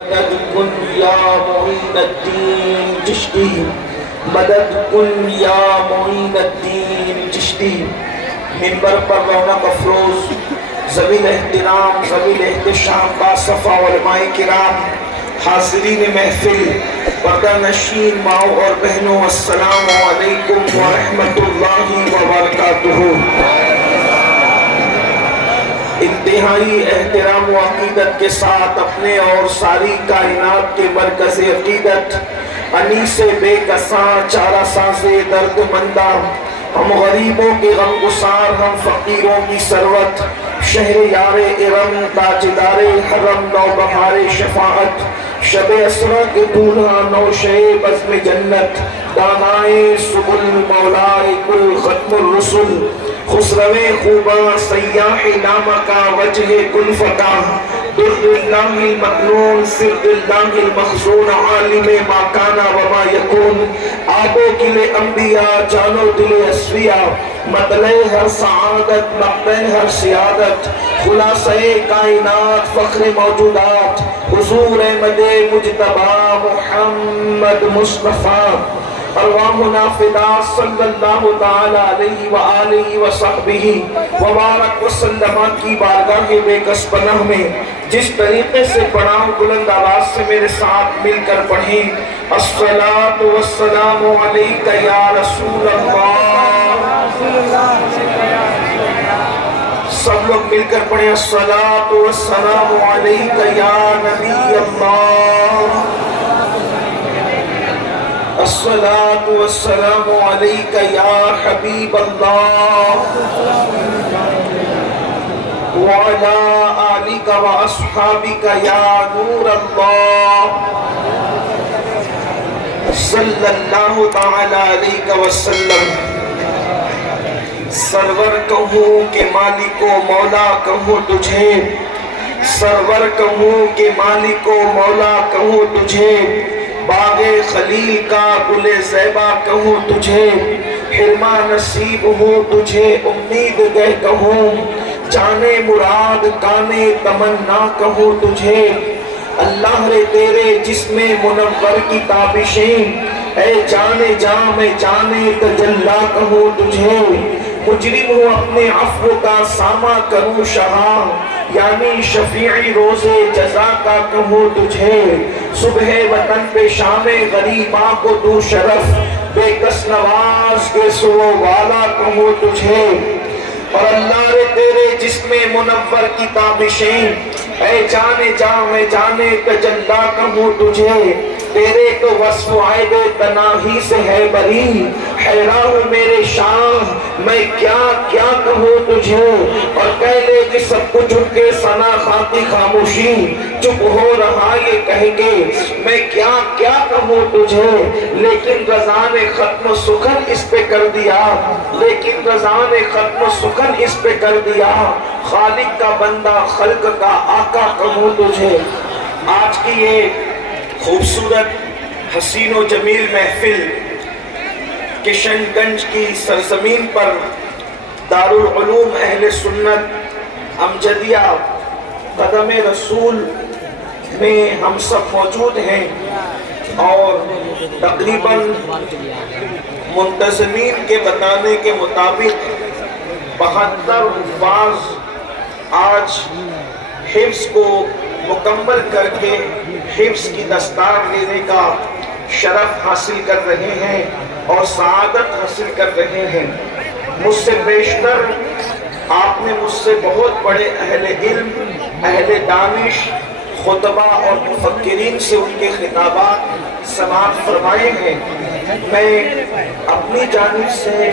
مدد کن یا معین الدین چشتی، مدد کن یا معین الدین چشتی۔ منبر پر رونق افروز ذوی الاحترام ذوی الاحتشام باصفا علماء کرام، حاضرین محفل، پردہ نشین ماؤں اور بہنوں، السلام علیکم ورحمۃ اللہ وبرکاتہ۔ انتہائی احترام و عقیدت کے ساتھ اپنے اور ساری کائنات کے مرکز عقیدت، انیس بے کساں چارہ ساز درد مندہ، ہم غریبوں کے غم گسار، ہم فقیروں کی ثروت، شہر یار ارم تاجدار حرم، نوبہار شفاعت، شب اسرا کے دولہا نوشے بزم جنت، دانائے سبل مولائے کل ختم الرسل، خسرو خوباں سیاح نامہ کا وجہ کل فتح، درد اللہ المکنون سرد اللہ المخزون، عالم ما کانا وما یکون، آب و گل انبیاء جانو دل اسفیاء، مطلع ہر سعادت مقبل ہر سیادت، خلاصہ کائنات فخر موجودات، حضور احمد مجتبی محمد مصطفیٰ، ارواحنا فدا صلی اللہ تعالی علیہ وآلہ وصحبہ وبارک وسلم کی بارگاہ بے کس پناہ میں جس طریقے سے پڑھاؤں، بلند آواز سے میرے ساتھ مل کر پڑھیں، الصلاۃ والسلام علیک یا رسول اللہ۔ سب لوگ مل کر پڑھیں، الصلاۃ والسلام علیک یا نبی اللہ، الصلاۃ والسلام علیک یا حبیب اللہ، وعلی آلک واصحابک یا نور اللہ، صلی اللہ تعالی علیہ وسلم۔ سرور کہوں کہ مالک و مولا کہوں تجھے، سرور کہوں کہ مالک و مولا کہوں تجھے، باغ خلیل کا گل زیبا کہوں تجھے، حرمہ نصیب ہوں تجھے امید گہ کہوں، جانے مراد کانے تمنا کہوں تجھے، اللہ رے تیرے جسم منور کی تابشیں، اے جانے جاں میں جانے تجلا کہوں تجھے، مجرم ہوں اپنے عفو کا سامہ کروں شہاں، یعنی شفیعی روز جزا کا کہوں تجھے، صبح وطن پہ شام غریباں کو دوں شرف، بے کس نواز کے سو والا کہوں تجھے، اور اللہ رے تیرے جسم منور کی تابشیں، اے جانے جاں میں جانے تجلا کہوں تجھے، تیرے تو وصف عائد تناہی سے ہے بری، حیران ہوں میرے شاہ میں کیا کیا کہوں تجھے، اور کہہ لے کہ سب کچھ ان کے ثنا خاطی خاموشی، چپ ہو رہا یہ کہہ کے میں کیا کیا کہوں تجھے، لیکن رضا نے ختم سخن اس پہ کر دیا، لیکن رضا نے ختم سخن اس پہ کر دیا، خالق کا بندہ خلق کا آقا کہوں تجھے۔ آج کی یہ خوبصورت حسین و جمیل محفل کشن گنج کی سرزمین پر دارالعلوم اہل سنت امجدیہ قدم رسول میں ہم سب موجود ہیں، اور تقریباً منتظمین کے بتانے کے مطابق 72 حفاظ آج حفظ کو مکمل کر کے حفظ کی دستار لینے کا شرف حاصل کر رہے ہیں اور سعادت حاصل کر رہے ہیں۔ مجھ سے بیشتر آپ نے مجھ سے بہت بڑے اہل علم، اہل دانش، خطبہ اور مفکرین سے ان کے خطابات سماعت فرمائے ہیں۔ میں اپنی جانب سے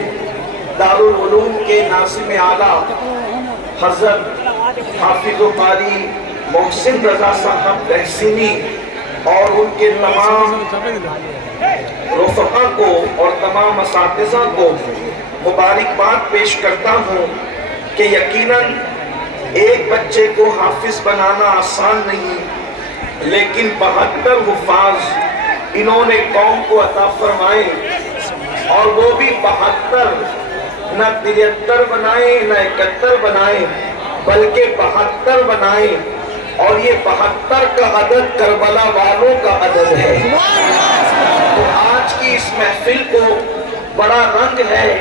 دارالعلوم کے ناظم اعلیٰ حضرت حافظ و قاری محسن رضا صاحب تحسینی اور ان کے تمام رفقا کو اور تمام اساتذہ کو مبارکباد پیش کرتا ہوں کہ یقیناً ایک بچے کو حافظ بنانا آسان نہیں، لیکن 72 حفاظ انہوں نے قوم کو عطا فرمائے، اور وہ بھی 72 نہ 73 بنائے نہ 71 بنائے، بلکہ 72 بنائے، اور یہ 72 کا عدد کربلا والوں کا عدد ہے۔ تو آج کی اس محفل کو بڑا رنگ ہے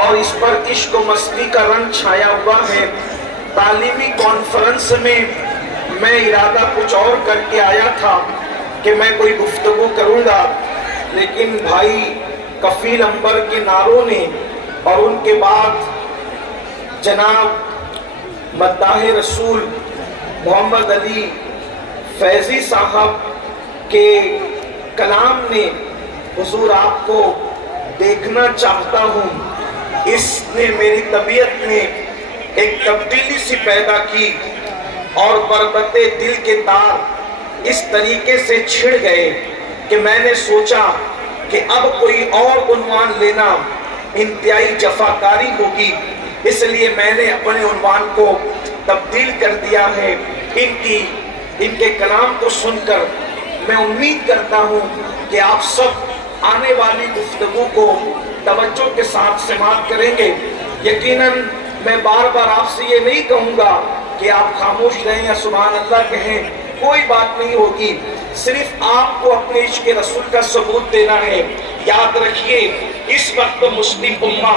اور اس پر عشق و مستی کا رنگ چھایا ہوا ہے۔ تعلیمی کانفرنس میں میں ارادہ کچھ اور کر کے آیا تھا کہ میں کوئی گفتگو کروں گا، لیکن بھائی کفیل انبر کے نعروں نے اور ان کے بعد جناب مداح رسول محمد علی فیضی صاحب کے کلام نے حضور آپ کو دیکھنا چاہتا ہوں، اس نے میری طبیعت میں ایک تبدیلی سی پیدا کی اور بربط دل کے تار اس طریقے سے چھڑ گئے کہ میں نے سوچا کہ اب کوئی اور عنوان لینا انتہائی جفاکاری ہوگی، اس لیے میں نے اپنے عنوان کو تبدیل کر دیا ہے۔ ان کے کلام کو سن کر میں امید کرتا ہوں کہ آپ سب آنے والی گفتگو کو توجہ کے ساتھ سماعت کریں گے۔ یقیناً میں بار بار آپ سے یہ نہیں کہوں گا کہ آپ خاموش رہیں یا سبحان اللہ کہیں، کوئی بات نہیں ہوگی، صرف آپ کو اپنے عشق رسول کا ثبوت دینا ہے۔ یاد رکھیے اس وقت مسلم امہ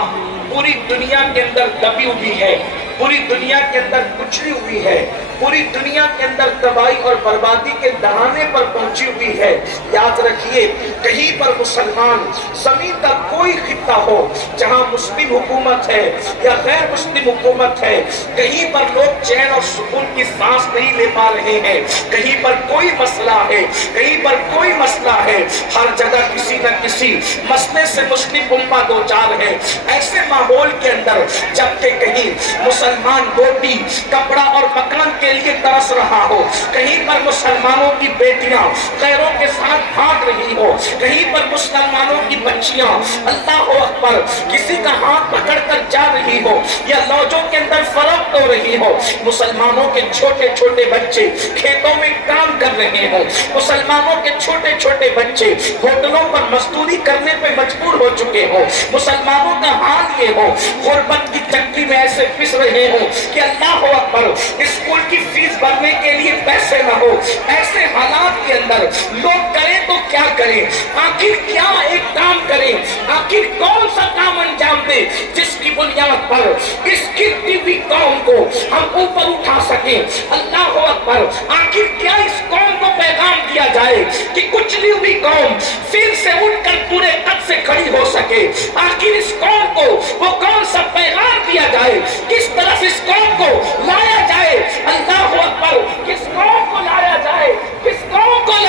پوری دنیا کے اندر دبی ہوئی ہے، پوری دنیا کے اندر کچلی ہوئی ہے، پوری دنیا کے اندر تباہی اور بربادی کے دہانے پر پہنچی ہوئی ہے۔ یاد رکھیے کہیں پر مسلمان زمین کا کوئی خطہ ہو جہاں مسلم حکومت ہے یا غیر مسلم حکومت ہے، کہیں پر لوگ چین اور سکون کی سانس نہیں لے پا رہے ہیں، کہیں پر کوئی مسئلہ ہے، کہیں پر کوئی مسئلہ ہے، ہر جگہ کسی نہ کسی مسئلے سے مسلم امہ دو چار ہے۔ ایسے ماحول کے اندر جبکہ کہیں مسلمان روٹی کپڑا اور مکان کے لیے ترس رہا ہو، کہیں پر مسلمانوں کی بیٹیاں غیروں کے ساتھ بھاگ رہی ہو، کہیں پر مسلمانوں کی بچیاں اللہ اکبر کسی کا ہاتھ پکڑ کر جا رہی ہو یا لوجوں کے اندر فروخت ہو رہی ہو، مسلمانوں کے چھوٹے چھوٹے بچے کھیتوں میں کام کر رہے ہوں، مسلمانوں کے چھوٹے چھوٹے بچے ہوٹلوں پر مزدوری کرنے پہ مجبور ہو چکے ہوں، مسلمانوں کا حال یہ ہو غربت کی چکی میں ایسے پس رہے ہوں کہ اللہ اکبر اسکول کی فیس بھرنے کے لیے پیسے نہ ہو، ایسے حالات کے اندر لوگ کریں تو کیا کریں، آخر کیا ایک کام کریں، آخر کون سا کام انجام دیں جس کی بنیاد پر اس گرتی ہوئی قوم کو ہم اوپر اٹھا سکیں۔ اللہ اکبر آخر کیا اس قوم کو پیغام دیا جائے کہ کچلی ہوئی قوم پھر سے اٹھ کر پورے قد سے کھڑی ہو سکے، آخر اس قوم کو وہ کون سا پیغام دیا جائے، کس طرف اس قوم کو لایا جائے۔ اللہ اکبر کس قوم کو لایا جائے، کس قوم کو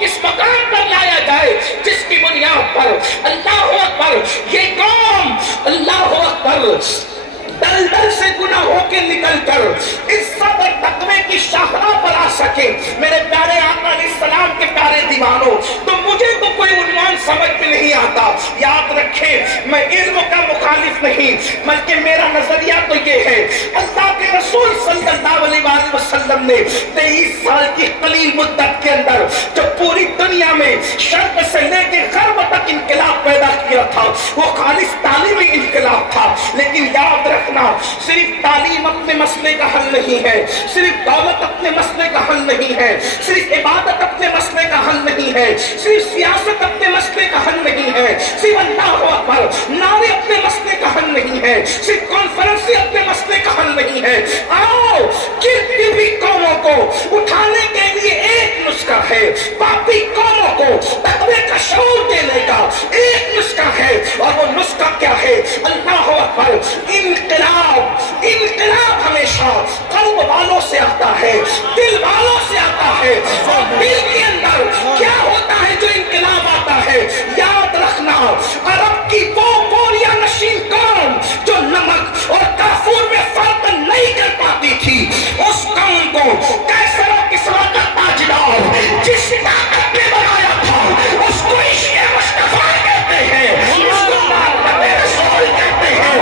کس مقام پر لایا جائے جس کی بنیاد پر اللہ اکبر یہ قوم اللہ اکبر دلدل سے گناہوں کے نکل کر عزت اور تقوی کی شاہراہ پر آ سکے۔ میرے پیارے آقا علیہ السلام کے پیارے دیوانوں، تو مجھے تو کوئی عنوان سمجھ میں نہیں آتا۔ یاد رکھیں میں علم کا مخالف نہیں، بلکہ میرا نظریہ تو یہ ہے اللہ کے رسول صلی اللہ علیہ وآلہ وسلم نے 23 سال کی قلیل مدت کے اندر جو پوری دنیا میں شرق سے لے کے غرب تک انقلاب پیدا کیا تھا وہ خالص تعلیمی انقلاب تھا۔ لیکن یاد رکھ صرف تعلیم اپنے مسئلے کا حل نہیں ہے، صرف دولت اپنے مسئلے کا حل نہیں ہے، صرف عبادت اپنے مسئلے کا حل نہیں ہے، صرف سیاست اپنے مسئلے کا حل نہیں ہے، صرف اللہ اکبر نعرے اپنے مسئلے کا حل نہیں ہے، صرف کانفرنس اپنے مسئلے کا حل نہیں ہے۔ آؤ گرتی ہوئی قوموں کو اٹھانے کے لیے ایک نسخہ ہے، باقی قوموں کو تقوی کا شعور دینے کا ایک نسخہ ہے، اور وہ نسخہ کیا ہے؟ اللہ اکبر انقلاب ہمیشہ قلب والوں سے آتا ہے، دل والوں سے آتا ہے، اور دل کے اندر کیا ہوتا ہے جو انقلاب آتا ہے؟ یاد رکھنا عرب کی وہ بوریا نشین قوم جو نمک اور کافور میں فرق نہیں کر پاتی تھی، اس قوم کو کیسر و کسریٰ کا تاجدار جس طاقت نے بنایا تھا اس کو عشق مصطفیٰ کہتے ہیں، اس کو محبت رسول کہتے ہیں۔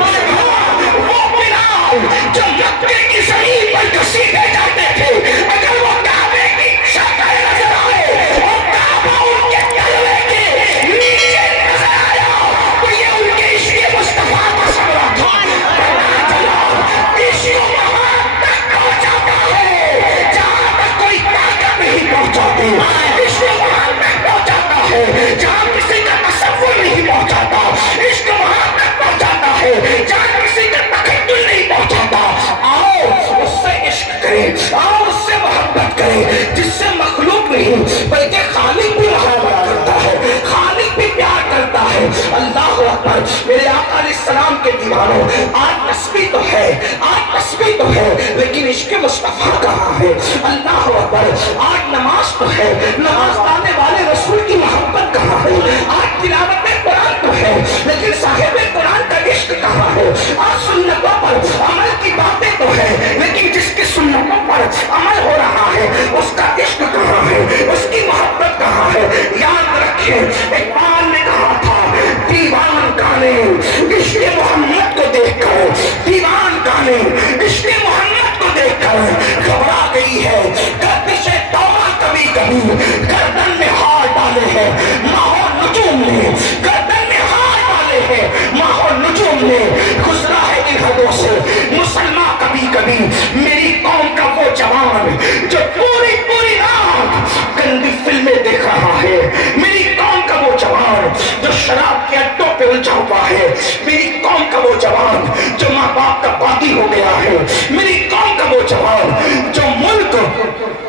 جو مکے کی زمین پر گھسیٹے جاتے تھے، اگر وہ کعبے کی چھت والوں، آج تسبیح تو ہے، آج تسبیح تو ہے، لیکن عشق مصطفیٰ کہاں ہے؟ اللہ اکبر، آج نماز تو ہے، نماز پڑھنے والے رسول کی محبت کہاں ہے؟ آج تلاوت قرآن تو ہے، لیکن صاحب قرآن کا عشق کہاں ہے؟ آج سنتوں پر عمل کی باتیں تو ہے، لیکن جس کی سنتوں پر عمل ہو رہا ہے اس کا عشق کہاں ہے؟ اس کی محبت کہاں ہے؟ یاد رکھیں، اقبال نے کہا تھا دیوان گانے عشق محمد کو دیکھ کر، دیوان گانے عشق محمد کو دیکھ کر گھبرا گئی ہے گردش توبہ، کبھی کبھی گردن میں ہار ڈالے ہیں ماحول نجوم نے، گردن میں ہار ڈالے ہیں ماحول نجوم نے، گزرا ہے ان حدوں سے مسلمان کبھی کبھی، میری قوم کا وہ جوان جو پوری پوری رات گندی فلمیں دیکھ رہا ہے، میری قوم کا وہ جوان جو شراب کے اڈوں پہ الجھا ہوا ہے، میری قوم کا وہ جوان جو ماں باپ کا باغی ہو گیا ہے، میری قوم کا وہ جوان جو ملک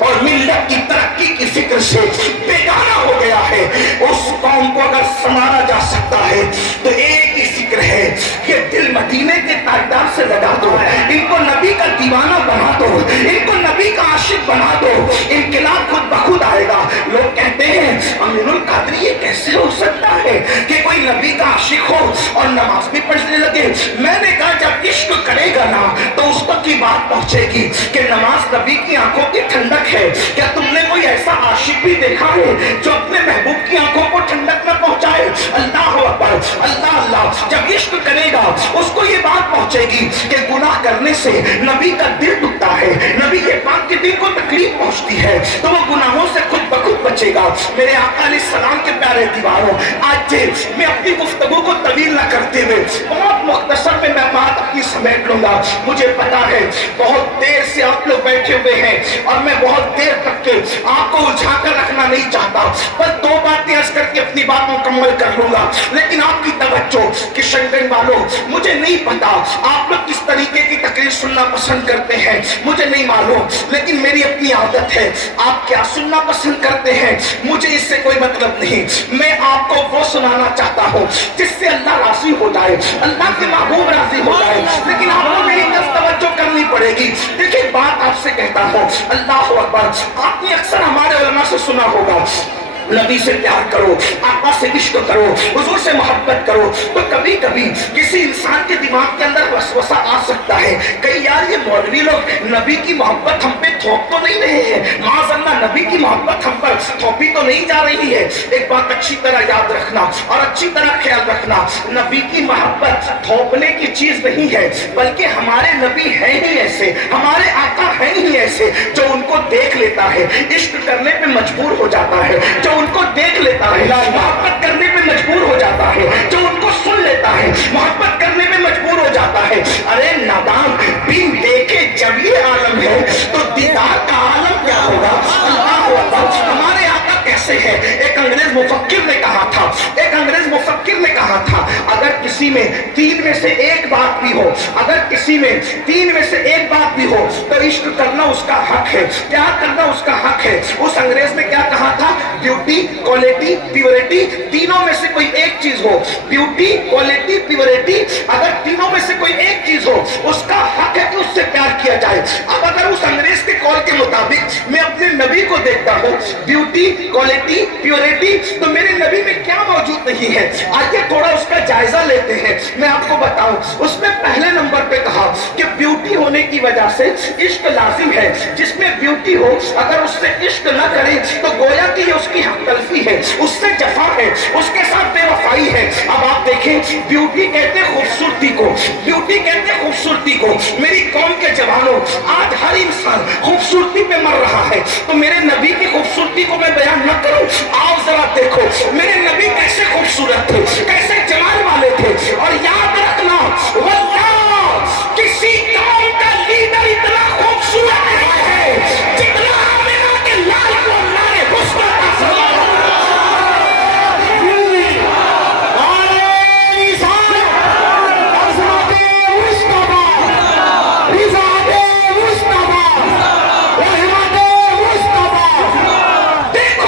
اور ملت کی ترقی کی فکر سے بیگانہ ہو گیا ہے، اس قوم کو اگر سنوارا جا سکتا ہے تو ایک ہی فکر ہے کہ دل مدینے کے تاجدار سے لگا دو، ان کو نبی کا دیوانہ بنا دو، ان کو نبی کا عاشق بنا دو، انقلاب خود بخود آئے گا۔ لوگ کہتے ہیں امین القادری یہ کیسے ہو سکتا ہے کہ کوئی نبی کا عاشق ہو اور نماز بھی پڑھنے لگے؟ میں نے کہا جب عشق کرے گا نا تو اس تک کی بات پہنچے گی کہ نماز نبی کی آنکھوں کی ٹھنڈک ہے۔ کیا تم نے کوئی ایسا عاشق بھی دیکھا ہے جو اپنے محبوب کی آنکھوں کو ٹھنڈک نہ پہنچائے؟ اللہ اکبر، اللہ اللہ، جب عشق کرے گا اس کو یہ بات پہنچے گی کہ گناہ کرنے سے نبی کا دل دکھتا ہے، نبی کے پاک کے دل کو تکلیف پہنچتی ہے، تو وہ گناہوں سے خود بخود بچے گا۔ میرے آقا علیہ السلام کے پیارے دیواروں، آج میں اپنی گفتگو کو طویل نہ کرتے ہوئے بہت مختصر میں بات اپنی سمیٹ لوں گا۔ مجھے پتا ہے بہت دیر سے آپ لوگ بیٹھے ہوئے ہیں اور میں بہت دیر تک کے آپ کو الجھا کر رکھنا نہیں چاہتا، بس دو باتیں عرض کر کے اپنی بات مکمل کر لوں گا، لیکن آپ کی توجہ کشن گنج والوں، مجھے نہیں پتا آپ لوگ کس طریقے کی تقریر سننا پسند کرتے ہیں، مجھے نہیں معلوم، لیکن میری اپنی عادت ہے۔ آپ کیا سننا پسند کرتے ہیں مجھے اس سے کوئی مطلب نہیں، میں آپ کو وہ سنانا چاہتا ہوں جس سے اللہ راضی ہو جائے، اللہ کے محبوب راضی ہو جائے، لیکن آپ کو میری طرف توجہ کرنی پڑے گی۔ دیکھیں بات آپ سے کہتا ہوں، اللہ اکبر، آپ نے اکثر ہمارے علماء سے سنا ہوگا نبی سے پیار کرو، آقا سے عشق کرو، حضور سے محبت کرو، تو کبھی کبھی کسی انسان کے دماغ کے اندر وسوسہ آ سکتا ہے کہ یار یہ مولوی لوگ نبی کی محبت ہم پہ تھوپ تو نہیں رہے ہیں، معاذ اللہ نبی کی محبت ہم پر تھوپی تو نہیں جا رہی ہے۔ ایک بات اچھی طرح یاد رکھنا اور اچھی طرح خیال رکھنا، نبی کی محبت تھوپنے کی چیز نہیں ہے، بلکہ ہمارے نبی ہیں ہی ایسے، ہمارے آقا ہیں ہی ایسے جو ان کو دیکھ لیتا ہے عشق کرنے پہ مجبور ہو جاتا ہے، جو ان کو دیکھ لیتا ہے محبت کرنے پہ مجبور ہو جاتا ہے، جو ان کو سن لیتا ہے محبت کرنے پہ مجبور ہو جاتا ہے۔ ارے نادان، بن دیکھے جب یہ عالم ہے تو دیدار کا عالم کیا ہوگا؟ اللہ اکبر، ہمارے آقا کیسے ہیں؟ ایک انگریز مفکر نے کہا تھا، ایک انگریز مفکر نے کہا تھا اگر کسی میں تین میں سے ایک بات بھی ہو، اگر کسی میں تین میں سے ایک بات بھی ہو تو عشق کرنا اس کا حق ہے، پیار کرنا اس کا حق ہے۔ اس انگریز نے کیا کہا تھا؟ بیوٹی، کوالٹی، پیورٹی، تینوں میں سے کوئی ایک چیز ہو، بیوٹی، کوالٹی، پیورٹی، اگر تینوں میں سے کوئی ایک چیز ہو اس کا حق ہے کہ اس سے پیار کیا جائے۔ اب اگر اس انگریز کے قول کے مطابق میں اپنے نبی کو دیکھتا ہوں، بیوٹی، کوالٹی، پیورٹی، تو میرے نبی میں کیا موجود نہیں ہے؟ آئیے تھوڑا اس کا جائزہ لیتے ہیں۔ میں آپ کو بتاؤں، اس میں پہلے نمبر پہ کہا کہ بیوٹی ہونے کی وجہ سے عشق لازم ہے، جس میں بیوٹی ہو اگر اس سے عشق نہ کرے تو گویا کہ یہ اس کی حق تلفی ہے، اس سے جفا ہے، اس کے ساتھ بے وفائی ہے۔ اب آپ دیکھیں، بیوٹی کہتے خوبصورتی کو، بیوٹی کہتے خوبصورتی کو۔ میری قوم کے جوانوں، آج ہر انسان خوبصورتی پہ مر رہا ہے، تو میرے نبی کی خوبصورتی کو میں بیان نہ کروں؟ آؤ ذرا دیکھو میرے نبی کیسے خوبصورت تھے، کیسے جمال والے تھے۔ اور یاد رکھنا، واللہ کسی قوم کا لیڈر اتنا خوبصورت نہیں ہے جتنا آمنہ کے لال کو اللہ نے حسن عطا فرمایا۔ دیکھو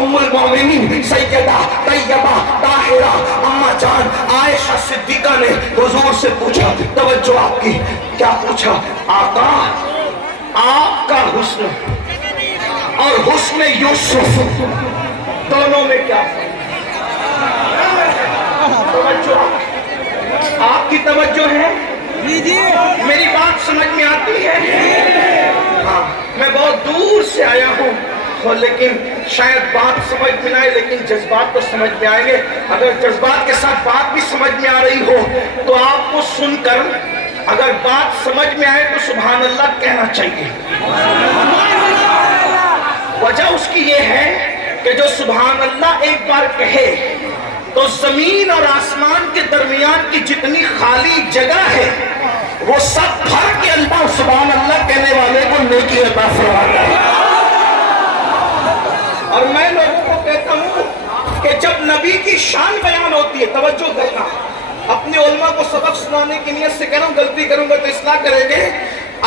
ام المومنین سیدہ طیبہ طاہرہ اما جان عائشہ صدیقہ نے حضور سے پوچھا، توجہ آپ کی، کیا پوچھا؟ آقا آپ کا حسن اور حسن یوسف دونوں میں کیا توجہ؟ آپ کی توجہ ہے؟ میری بات سمجھ میں آتی ہے؟ ہاں، میں بہت دور سے آیا ہوں لیکن شاید بات سمجھ میں نہ آئے، لیکن جذبات تو سمجھ میں آئیں گے۔ اگر جذبات کے ساتھ بات بھی سمجھ میں آ رہی ہو تو آپ کو سن کر اگر بات سمجھ میں آئے تو سبحان اللہ کہنا چاہیے۔ وجہ اس کی یہ ہے کہ جو سبحان اللہ ایک بار کہے تو زمین اور آسمان کے درمیان کی جتنی خالی جگہ ہے وہ سب بھر کے اللہ سبحان اللہ کہنے والے کو نیکی عطا فرماتا ہے۔ اور میں لوگوں کو کہتا ہوں کہ جب نبی کی شان بیان ہوتی ہے، توجہ کرنا، اپنے علماء کو سبق سنانے کی نیت سے کہہ رہا ہوں، غلطی کروں گا تو اصلاح کریں گے۔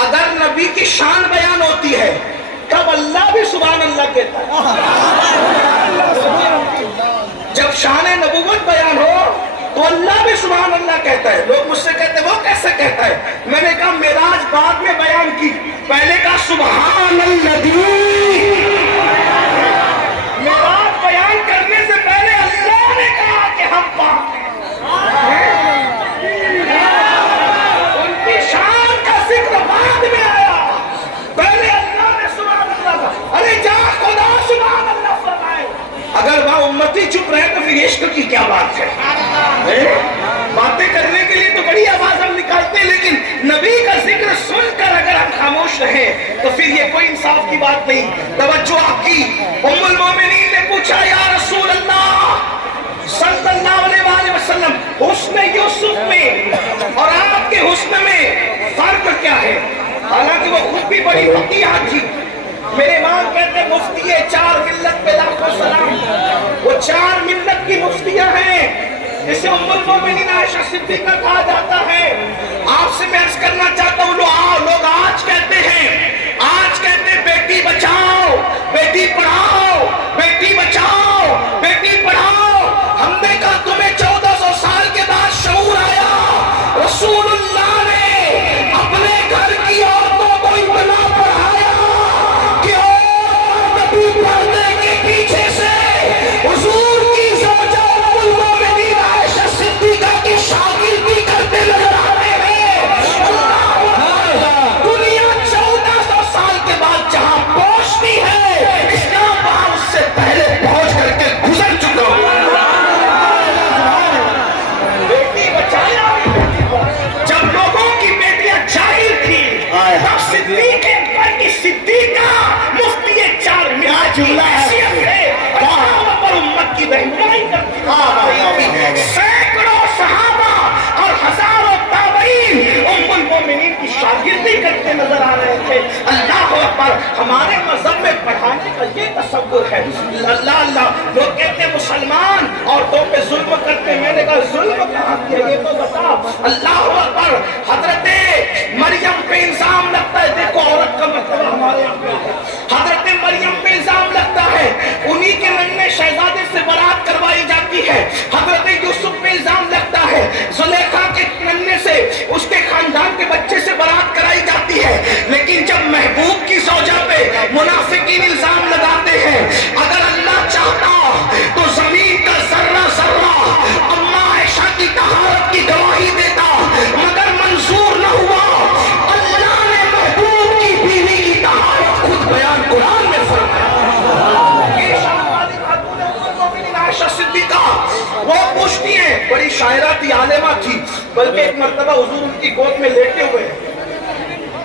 اگر نبی کی شان بیان ہوتی ہے تب اللہ بھی سبحان اللہ کہتا ہے۔ جب شان نبوت بیان ہو تو اللہ بھی سبحان اللہ کہتا ہے۔ لوگ مجھ سے کہتے ہیں وہ کیسے کہتا ہے؟ میں نے کہا معراج بعد میں بیان کی، پہلے کہا سبحان الذی۔ معراج بیان کرنے سے پہلے اللہ نے کہا کہ ہم پاک ہیں۔ ان کی شان کا ذکر بعد میں آیا، پہلے اللہ نے سبحان اللہ کہا۔ ارے جا خدا سبحان اللہ فرمائے۔ اگر وہاں امتی چپ رہے تو پھر عشق کی کیا بات ہے؟ باتیں کرنے کے لیے تو بڑی آواز ہم نکالتے ہیں، لیکن نبی کا ذکر سن کر اگر ہم خاموش رہیں تو پھر یہ کوئی انصاف کی بات نہیں۔ توجہ آپ کی، ام المومنین نے پوچھا یا رسول اللہ صلی اللہ علیہ وآلہ وسلم، حسن یوسف میں اور آپ کے حسن میں فرق کیا ہے؟ حالانکہ وہ خود بھی بڑی فقیہ تھی۔ میرے امام کہتے ہیں مفتی چار ملت پہ لاکھوں سلام، وہ چار ملت کی مفتیاں ہیں، جسے ام المومنین عائشہ صدیقہ کہا جاتا ہے۔ آپ سے میں عرض کرنا چاہتا ہوں، لوگ آج کہتے ہیں بیٹی بچاؤ، بیٹی پڑھاؤ، بیٹی بچاؤ، بیٹی پڑھاؤ۔ ہم نے کہا تمہیں 1400 سال کے بعد شعور آیا؟ رسول اللہ نے اپنے گھر کی عورتوں کو اتنا پڑھایا کہ اور نبی پردے کے پیچھے سے حضور کی زوجہ ام المومنین عائشہ صدیقہ کی شاگردی کرتے نظر آ رہے ہیں۔ دنیا 1400 سال کے بعد جہاں پہنچتی ہے، اسلام وہاں اس سے پہلے پہنچ کر کے گزر چکا ہوں۔ بیٹی بچایا، جب لوگوں کی بیٹیاں جاہل تھی تب صدیق اکبر کی صدیقہ مفتی چار ملت کی حیثیت سے اور امت کی رہنمائی کرتی تھی۔ سینکڑوں صحابہ اور ہزاروں تابعین ام المومنین کی شاگردی کرتے نظر آ رہے تھے۔ اللہ اکبر، ہمارے مذہب میں پڑھانے کا یہ تصور ہے۔ اللہ اللہ، لوگ کہتے ہیں مسلمان عورتوں پہ ظلم کرتے، میں نے کہا ظلم کہاں کیا یہ تو بتا۔ اللہ اکبر، حضرت مریم پہ الزام لگتا ہے، دیکھو عورت کا مطلب ہمارے یہاں پہ ہے۔ حضرت مریم پہ الزام لگتا ہے، انہی کے ننھے شہزادے سے برات کروائی جاتی ہے۔ حضرت یوسف پہ الزام لگتا ہے، زلیخا کے ننھے سے، اس کے خاندان کے بچے سے برات کرائی جاتی ہے۔ لیکن جب محبوب کی زوجہ پہ منافقین الزام لگاتے ہیں، اگر اللہ چاہتا تو زمین کا ذرہ ذرہ اما عائشہ کی طہارت کی گواہی دیتا، مگر منظور نہ ہوا۔ اللہ نے محبوب کی بیوی کی طہارت خود بیان قرآن میں فرمایا۔ یہ شان والی خاتون ام المومنین عائشہ صدیقہ، وہ پوچھتی ہیں، بڑی شاعرہ تھی، عالمہ تھی، بلکہ ایک مرتبہ حضور ان کی گود میں لیٹے ہوئے ہیں،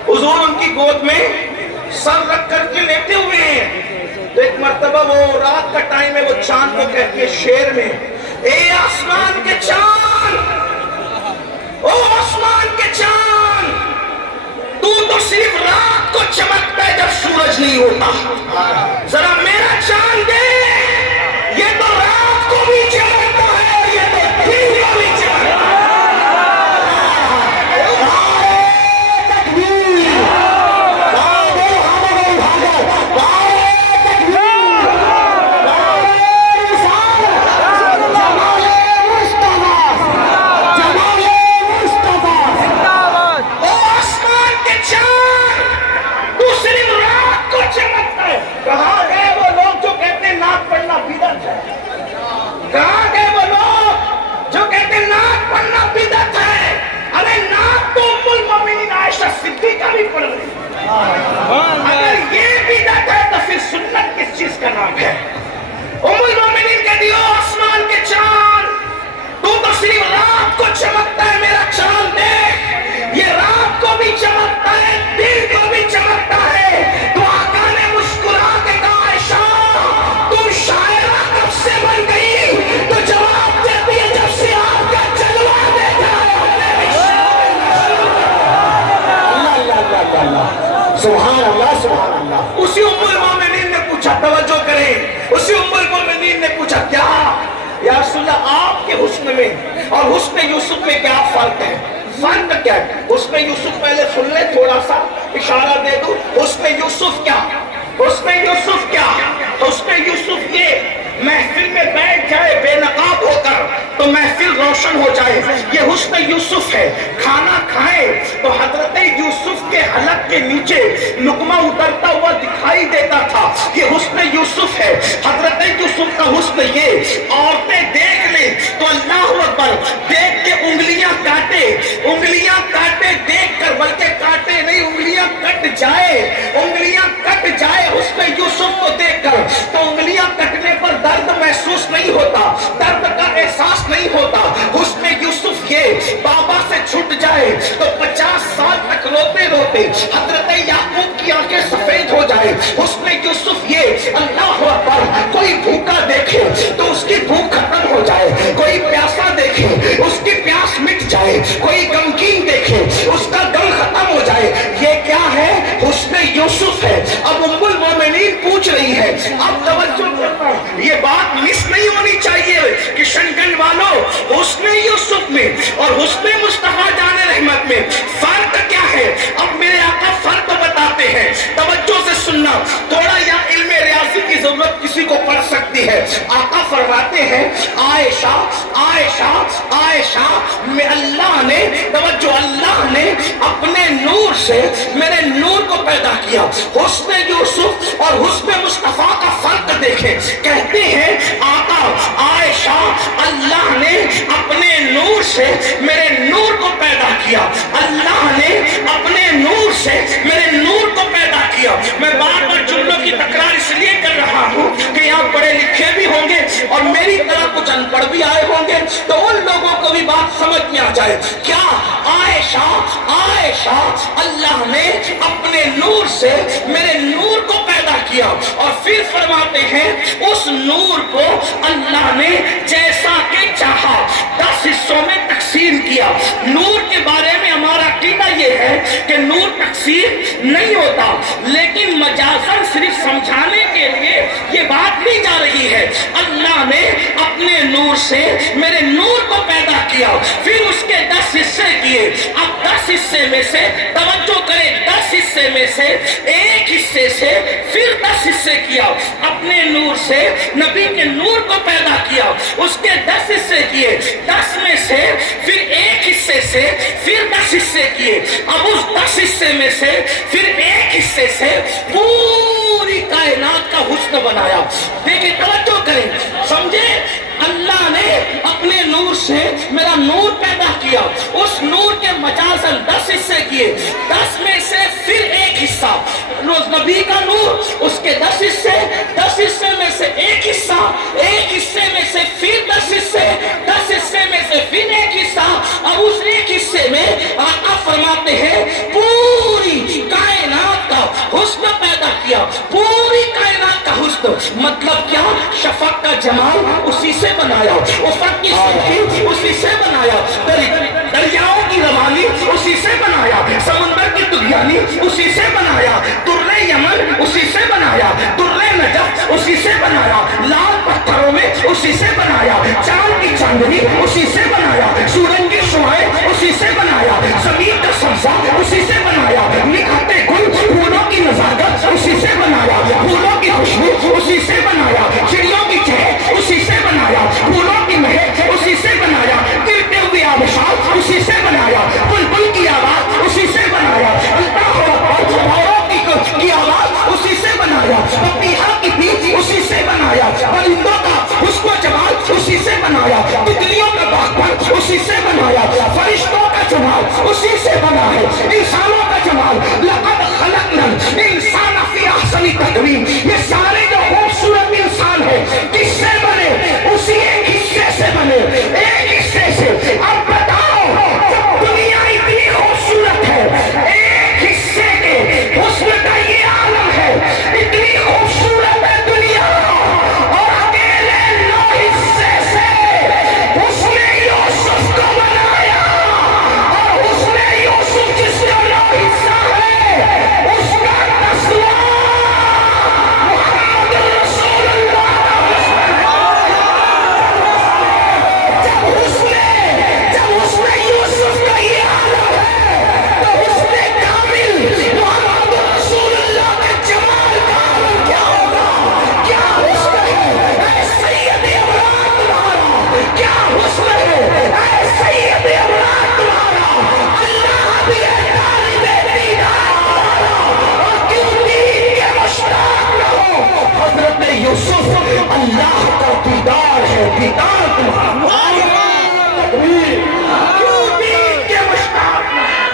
حضور ان کی گود میں سر رکھ کر کے لیٹے ہوئے ہیں۔ تو ایک مرتبہ وہ رات کا ٹائم ہے، وہ چاند کو کہتی ہے شعر میں، اے آسمان کے چاند، او آسمان کے چاند، تو صرف رات کو چمکتا ہے جب سورج نہیں ہوتا، ذرا میرا چاند دے، یہ تو رات کو بھی چمکتا ہے، یہ تو دن کو بھی چمکتا ہے۔ سبحان اللہ سبحان اللہ. اسی ام المومنین نے پوچھا، توجہ کریں، اسی ام المومنین نے پوچھا کیا یا رسول اللہ آپ کے حسن میں اور حسن یوسف میں کیا فرق ہے؟ فرق کیا ہے؟ حسن یوسف پہلے سن لے، تھوڑا سا اشارہ دے دو. حسن یوسف کیا؟ حسن یوسف کیا؟ حسن یوسف یہ محفل میں بیٹھ جائے بے نقاب ہو کر تو محفل روشن ہو جائے، یہ حسن یوسف ہے. کھانا کھائے تو حضرت یوسف کے حلق کے نیچے لقمہ اترتا ہوا دکھائی دیتا تھا، یہ حسن یوسف ہے. حضرت یوسف کا حسن یہ، عورتیں دیکھ لیں تو اللہ اکبر، دیکھ کے انگلیاں کاٹے دیکھ کر، بلکہ کاٹے نہیں، انگلیاں کٹ جائے حسن یوسف کو دیکھ کر، تو انگلیاں کٹنے پر درد محسوس نہیں ہوتا، درد کا احساس نہیں ہوتا. حسن یوسف یہ بابا سے چھٹ جائے تو 50 سال تک روتے روتے حضرت یعقوب کی آنکھیں سفید ہو جائے. حسن یوسف یہ، اللہ اکبر، کوئی بھوکا دیکھے تو اس کی بھوک ختم ہو جائے، کوئی پیاسا دیکھے اس کی پیاس مٹ جائے، کوئی غمگین دیکھے اس کا غم ختم ہو جائے. یہ کیا ہے؟ حسن یوسف ہے. اب ام المومنین پوچھ رہی ہے، اب توجہ کرنا، یہ بات مس نہیں ہونی چاہیے کہ شنگن والوں، حسن یوسف میں اور حسن مصطفیٰ جان رحمت میں فرق کیا ہے؟ اب میرے آقا فرق بتاتے ہیں، توجہ سے سننا. تھوڑا یہاں علم ریاضی کی ضرورت کسی کو پڑ سکتی ہے. آقا فرماتے ہیں عائشہ میں اللہ نے، توجہ، اللہ نے اپنے نور سے میرے نور کو پیدا کیا. حسن یوسف اور حسن مصطفیٰ کا فرق دیکھیں. کہتے ہیں آقا، عائشہ، اللہ نے اپنے نور سے میرے نور کو پیدا کیا، اللہ نے اپنے نور سے میرے نور کو پیدا کیا. میں بار بار جملوں کی تکرار اس لیے کر رہا ہوں کہ یہاں پڑھے لکھے بھی ہوں گے اور میری طرح کچھ ان پڑھ بھی آئے ہوں گے، تو ان لوگوں کو بھی بات سمجھ میں آ جائے. کیا عائشہ، اللہ نے اپنے نور سے میرے نور کو پیدا کیا اور پھر فرماتے ہیں اس نور کو اللہ نے جیسا کہ چاہا 10 حصوں میں تقسیم کیا. نور کے بارے میں ہمارا عقیدہ یہ ہے کہ نور تقسیم نہیں ہوتا، لیکن مجازاً صرف سمجھانے کے لیے یہ بات لی جا رہی ہے. اللہ نے اپنے نور سے میرے نور کو پیدا کیا، پھر اس کے 10 حصے کیے. اب 10 حصے میں سے، توجہ کریں، 10 حصے میں سے ایک حصے سے پھر 10 حصے کیا. اپنے نور سے نبی کے نور کو پیدا کیا، اس کے 10 حصے کیے. 10 میں سے پھر ایک حصے سے پھر 10 حصے کیے. اب اس 10 حصے میں سے پھر ایک حصے سے پوری کائنات کا حسن بنایا. دیکھیں، توجہ کریں، سمجھے؟ اللہ نے اپنے نور سے میرا نور پیدا کیا، اس نور کے مجازاً 10 حصے کیے. 10 میں سے پھر ایک حصہ روز نبی کا نور، اس کے 10 حصے، 10 حصے میں سے ایک حصہ، ایک حصے میں سے پھر 10 حصے، 10 حصے میں سے پھر ایک حصہ. اور اس ایک حصے میں آقا فرماتے ہیں پوری کائنات کا حسن پیدا کیا. پوری کائنات کا حسن مطلب کیا؟ شفق کا جمال اسی سے بنایا، افق کی سرخی اسی سے بنایا، دریاؤں کی روانی اسی سے بنایا، سمندر کی طغیانی اسی سے بنایا، در یمن اسی سے بنایا، در نجف اسی سے بنایا، لال پتھروں میں اسی سے بنایا، چاند کی چاندنی اسی سے بنایا، سورج کی شعاعیں اسی سے بنایا، زمین کا سبزہ اسی سے بنایا، نکھرتے گل پھولوں کی نزاکت اسی سے بنایا، پھولوں کی خوشبو اسی سے بنایا، چڑیوں کی چہک اسی سے بنایا، پھولوں کی مہک اسی سے بنایا، گرتے ہوئے آبشار اسی سے بنایا، بلبل کی آواز اسی سے بنایا، اللہ اکبر، کی آواز اسی سے بنایا، پپیہا کی پیچ اسی سے بنایا، پرندوں کا حسن و جمال اسی سے بنایا، تتلیوں کا باغبان اسی سے بنایا، فرشتوں کا جمال اسی سے بنا ہے، انسانوں کا جمال لقد خلقنا الانسان فی احسن تقویم. یہ سارے جو خوبصورت انسان ہے کس سے بنے؟ اسی ایک حصے سے بنے، ایک حصے سے. اب بتاؤ، جب دنیا اتنی خوبصورت ہے، ایک حصے کے حسن کا یہ عالم ہے، اتنی خوبصورت ہے دنیا، اور اکیلے 9 حصے سے حسن یوسف کو بنایا. اور حسن یوسف جس کا 9 حصہ ہے، اس کا اللہ کا دیدار ہے دیدار